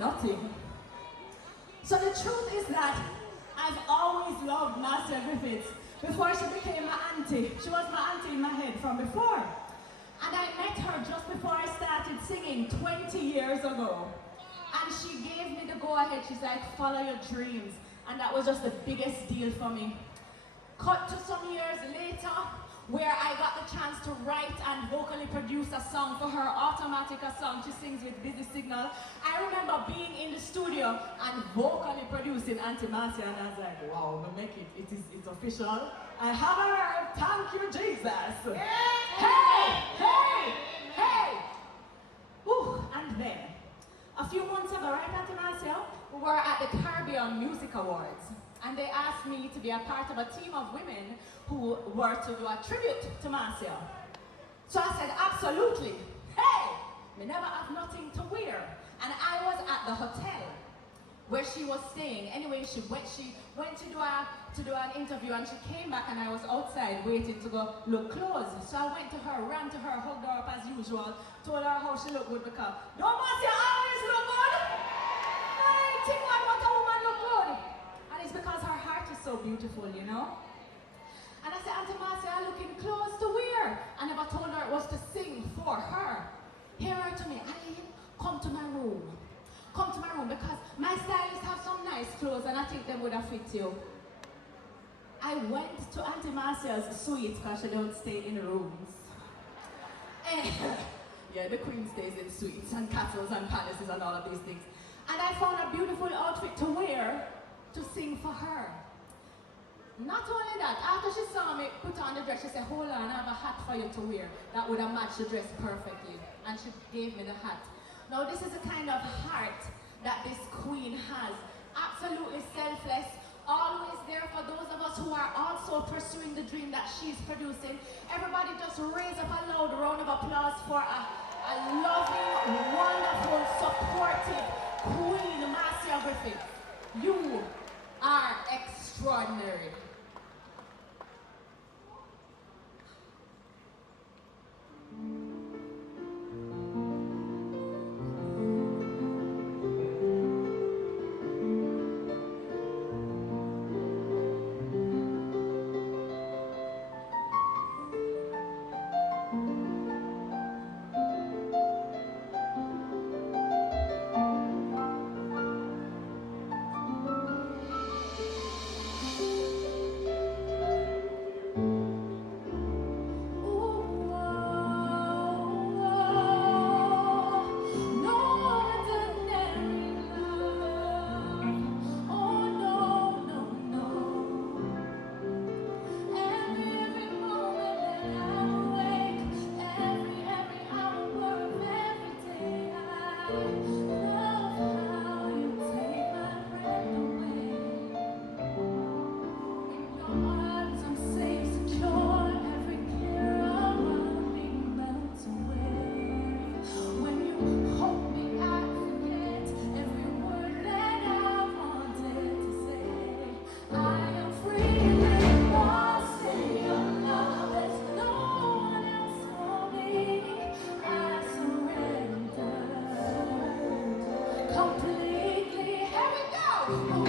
nothing. So the truth is that I've always loved Marcia Griffiths. Before she became my auntie, she was my auntie in my head from before. And I met her just before I started singing 20 years ago. And she gave me the go-ahead. She's like, follow your dreams. And that was just the biggest deal for me. Cut to some years later, where I got the chance to write and vocally produce a song for her, Automatic, a song she sings with Busy Signal. I remember being in the studio and vocally producing Auntie Marcia, and I was like, wow, we make it, it's official. I have her, thank you, Jesus. Hey, hey, hey. Whew. And then, a few months ago, right, Auntie Marcia, we were at the Caribbean Music Awards. And they asked me to be a part of a team of women who were to do a tribute to Marcia. So I said, absolutely. Hey, we never have nothing to wear. And I was at the hotel where she was staying. Anyway, she went to do an interview, and she came back, and I was outside waiting to go look clothes. So I went to her, ran to her, hugged her up as usual, told her how she looked good because, don't Marcia always look good? Hey, think what a woman look good. And it's because her heart is so beautiful, you know? And I said, Auntie Marcia, I'm looking clothes to wear. I never told her it was to sing for her. Hear her to me, Eileen, come to my room. Come to my room, because my stylists have some nice clothes and I think they would have fit you. I went to Auntie Marcia's suite because she don't stay in rooms. And yeah, the queen stays in suites and castles and palaces and all of these things. And I found a beautiful outfit to wear to sing for her. Not only that, after she saw me put on the dress, she said, hold on, I have a hat for you to wear that would have matched the dress perfectly. And she gave me the hat. Now this is the kind of heart that this queen has. Absolutely selfless, always there for those of us who are also pursuing the dream that she's producing. Everybody just raise up a loud round of applause for a loving, wonderful, supportive Queen Marcia Griffiths. You are extraordinary. Completely, here we go.